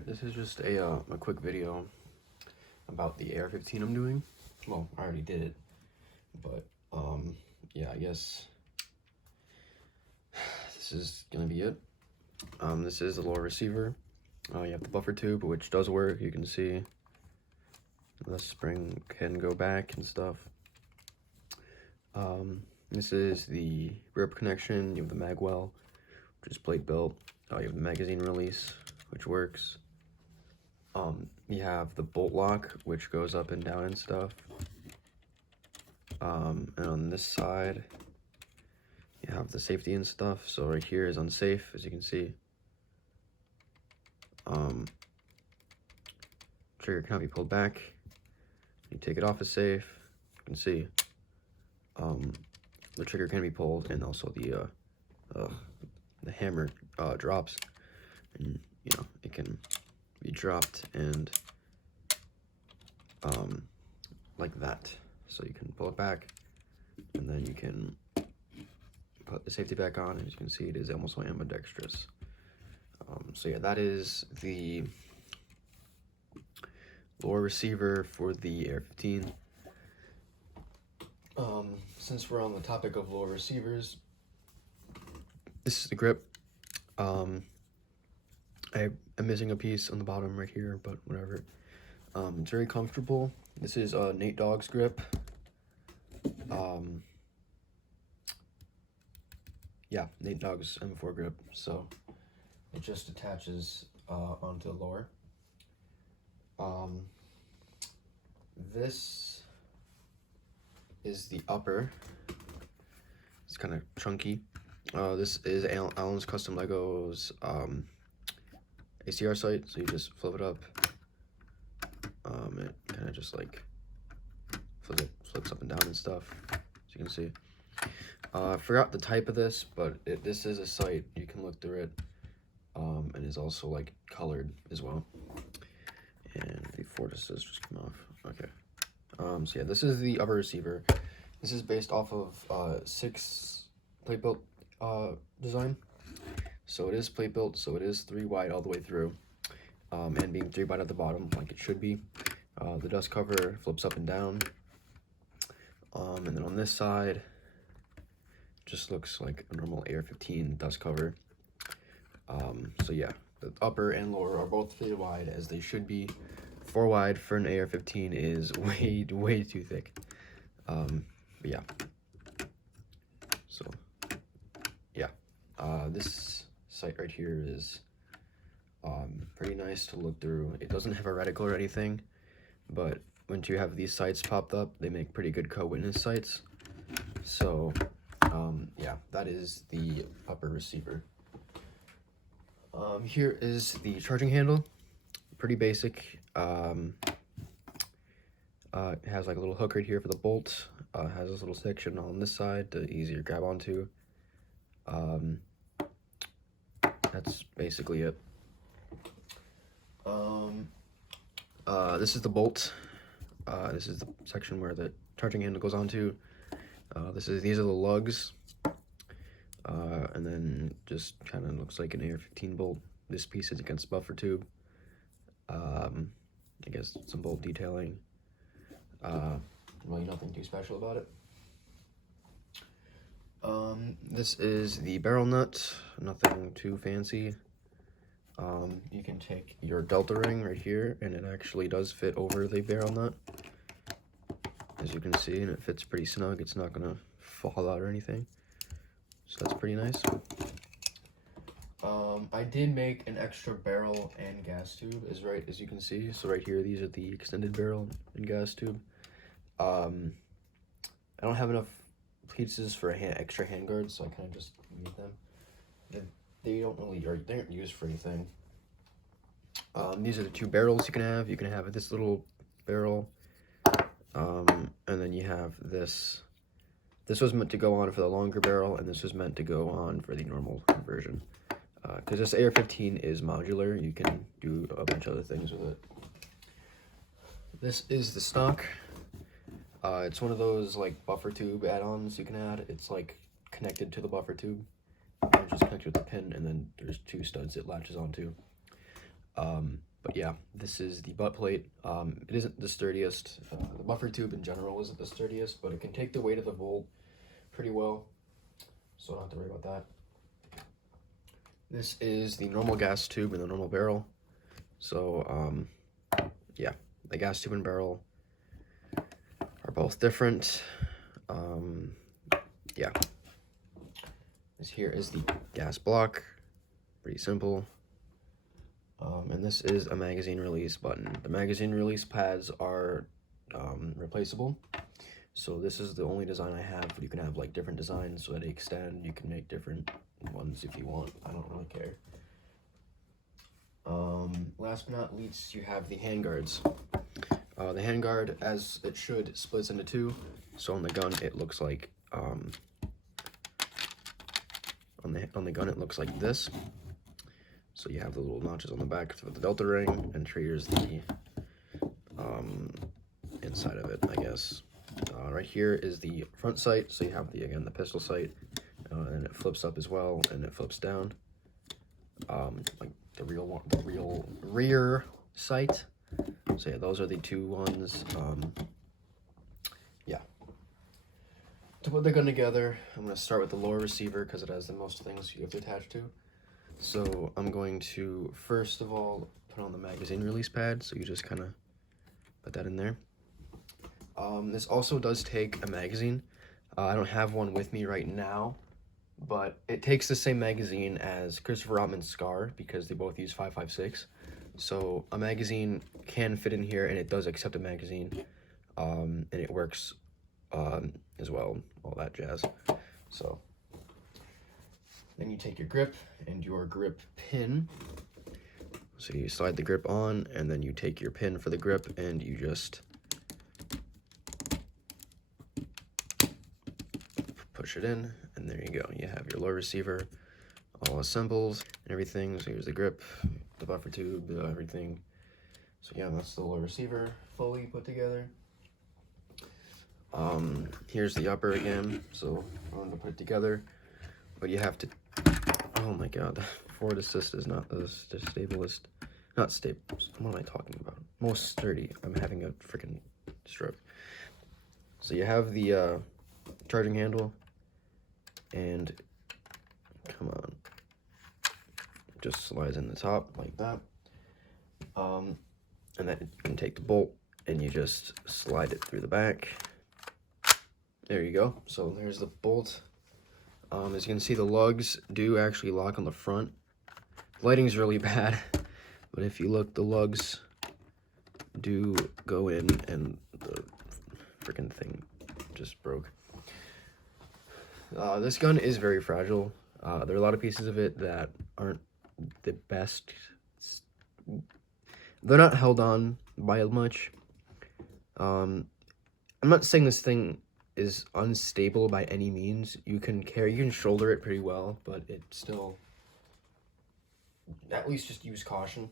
Alright, this is just a quick video about the AR-15 I'm doing. Well, I already did it, but yeah, I guess this is gonna be it. This is the lower receiver. You have the buffer tube, which does work. You can see the spring can go back and stuff. This is the grip connection. You have the mag well, which is plate built. You have the magazine release, which works. You have the bolt lock, which goes up and down and stuff. And on this side, you have the safety and stuff. So right here is unsafe, as you can see. Trigger cannot be pulled back. You take it off is safe. You can see the trigger can be pulled, and also the hammer drops, and you know it can be dropped and like that. So you can pull it back, and then you can put the safety back on. As you can see, it is almost ambidextrous. So yeah, that is the lower receiver for the AR-15. Since we're on the topic of lower receivers, this is the grip. I'm missing a piece on the bottom right here, but whatever. It's very comfortable. This is Nate Dogg's grip. Yeah, Nate Dogg's M4 grip. So it just attaches onto the lower. This is the upper. It's kind of chunky. This is Alan's Custom Legos ACR sight. So you just flip it up. It kind of just like flips up and down and stuff, as you can see. I forgot the type of this, but this is a sight. You can look through it, and is also like colored as well. And before this does just come off. Okay. So yeah, this is the upper receiver. This is based off of 6 plate built design. So it is plate built, so it is 3 wide all the way through, and being 3 wide at the bottom like it should be. The dust cover flips up and down, and then on this side just looks like a normal AR-15 dust cover. So yeah, the upper and lower are both 3 wide as they should be. 4 wide for an AR-15 is way too thick. But yeah. So yeah, this sight right here is pretty nice to look through. It doesn't have a reticle or anything, but once you have these sights popped up, they make pretty good co-witness sights. So yeah, that is the upper receiver. Here is the charging handle. Pretty basic. It has like a little hook right here for the bolt. Has this little section on this side to easier grab onto. That's basically it. This is the bolt. This is the section where the charging handle goes onto. These are the lugs. And then just kind of looks like an AR-15 bolt. This piece is against buffer tube. I guess some bolt detailing. Really nothing too special about it. This is the barrel nut. Nothing too fancy. You can take your delta ring right here, and it actually does fit over the barrel nut, as you can see, and it fits pretty snug. It's not gonna fall out or anything, so that's pretty nice. I did make an extra barrel and gas tube, as you can see. So right here, these are the extended barrel and gas tube. I don't have enough pieces for extra handguards, so I kind of just need them. They aren't used for anything. These are the 2 barrels you can have. You can have this little barrel, and then you have this. This was meant to go on for the longer barrel, and this was meant to go on for the normal version. Because this AR-15 is modular, you can do a bunch of other things with it. This is the stock. It's one of those like buffer tube add-ons you can add. It's like connected to the buffer tube. You just connect it with the pin, and then there's 2 studs it latches onto. But yeah, this is the butt plate. It isn't the sturdiest. The buffer tube in general isn't the sturdiest, but it can take the weight of the bolt pretty well, so I don't have to worry about that. This is the normal gas tube and the normal barrel. So yeah, the gas tube and barrel are both different. Yeah, this here is the gas block, pretty simple. And this is a magazine release button. The magazine release pads are replaceable. So this is the only design I have, but you can have like different designs so that they extend. You can make different ones if you want. I don't really care. Last but not least, you have the handguards. The handguard, as it should, splits into two. So on the gun, it looks like on the gun it looks like this. So you have the little notches on the back for the delta ring, and here's the inside of it, I guess. Right here is the front sight, so you have again the pistol sight, and it flips up as well, and it flips down, like the real rear sight. So yeah, those are the two ones. Yeah. To put the gun together, I'm going to start with the lower receiver because it has the most things you have to attach to. So I'm going to first of all put on the magazine release pad. So you just kind of put that in there. This also does take a magazine. I don't have one with me right now, but it takes the same magazine as Christopher Robin's Scar because they both use 5.56. So a magazine can fit in here, and it does accept a magazine, and it works as well, all that jazz. So then you take your grip and your grip pin. So you slide the grip on, and then you take your pin for the grip, and you just push it in, and there you go. You have your lower receiver all assembled and everything. So here's the grip, the buffer tube, everything. So yeah, that's the lower receiver fully put together. Here's the upper again. So I'm going to put it together, but you have to, oh my god, the forward assist is not the stablest, not stable, what am I talking about? Most sturdy. I'm having a freaking stroke. So you have the charging handle, and come on, just slides in the top like that. And then you can take the bolt and you just slide it through the back. There you go. So there's the bolt. As you can see, the lugs do actually lock on the front. Lighting's really bad, but if you look, the lugs do go in, and the freaking thing just broke. This gun is very fragile. There are a lot of pieces of it that aren't the best. They're not held on by much. I'm not saying this thing is unstable by any means. You can shoulder it pretty well, but it still, at least just use caution.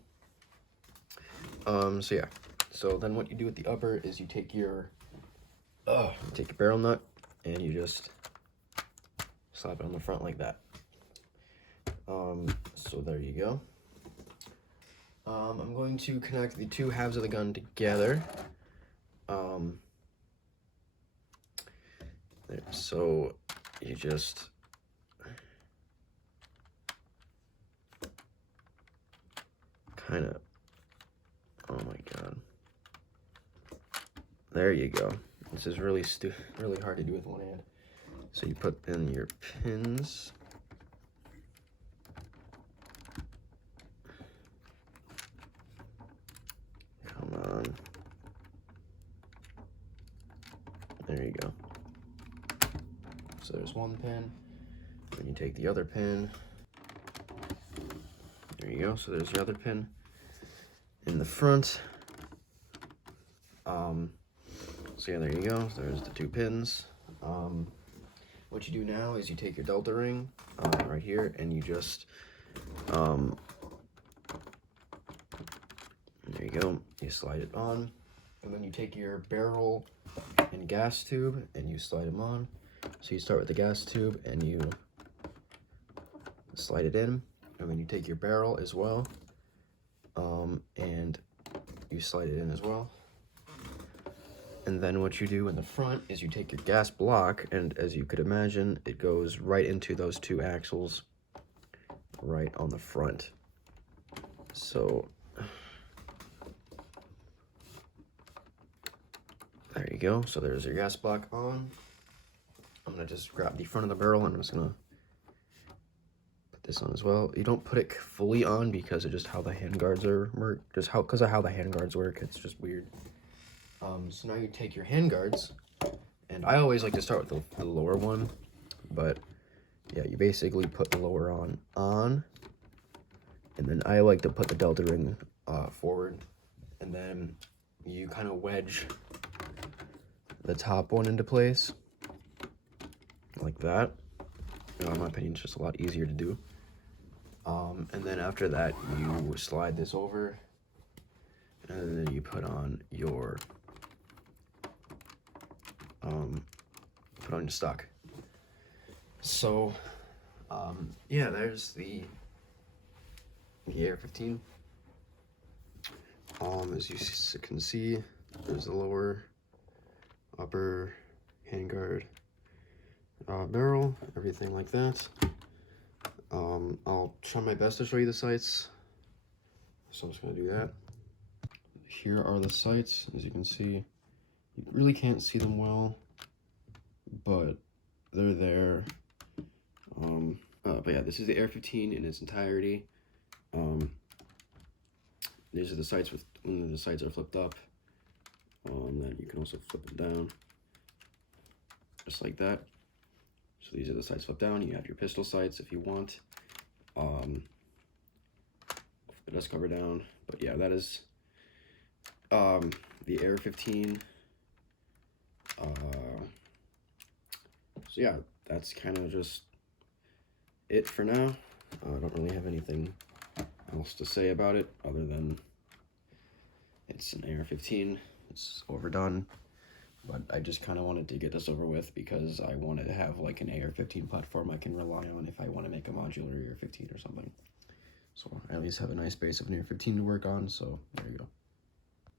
So yeah. So then what you do with the upper is you take your barrel nut and you just slap it on the front like that. So there you go. I'm going to connect the two halves of the gun together. So you just kind of, oh my god. There you go. This is really hard to do with one hand. So you put in your pins. Come on. There you go. So there's one pin. Then you take the other pin. There you go. So there's your other pin in the front. So yeah, there you go. So there's the two pins. What you do now is you take your delta ring right here, and you just there you go. You slide it on, and then you take your barrel and gas tube and you slide them on. So you start with the gas tube and you slide it in, and then you take your barrel as well, and you slide it in as well. And then what you do in the front is you take your gas block, and as you could imagine, it goes right into those two axles right on the front. So there you go. So there's your gas block on. I'm gonna just grab the front of the barrel and I'm just gonna put this on as well. You don't put it fully on because of just how the handguards work. Because of how the handguards work, it's just weird. So now you take your handguards, and I always like to start with the lower one, but yeah, you basically put the lower on, and then I like to put the delta ring forward, and then you kind of wedge the top one into place, like that. In my opinion, it's just a lot easier to do. And then after that, you slide this over, and then you put on your stock. So yeah, there's the AR-15. As you can see, there's the lower, upper handguard, barrel, everything like that. I'll try my best to show you the sights, so I'm just gonna do that. Here are the sights. As you can see, you really can't see them well, but they're there. But yeah, this is the AR-15 in its entirety. These are the sights when the sights are flipped up. Then you can also flip them down, just like that. So these are the sights flipped down. You have your pistol sights if you want. The dust cover down. But yeah, that is the AR-15. So yeah, that's kind of just it for now. I don't really have anything else to say about it other than it's an AR-15. It's overdone, but I just kind of wanted to get this over with because I wanted to have like an AR-15 platform I can rely on if I want to make a modular AR-15 or something. So I at least have a nice base of an AR-15 to work on, so there you go.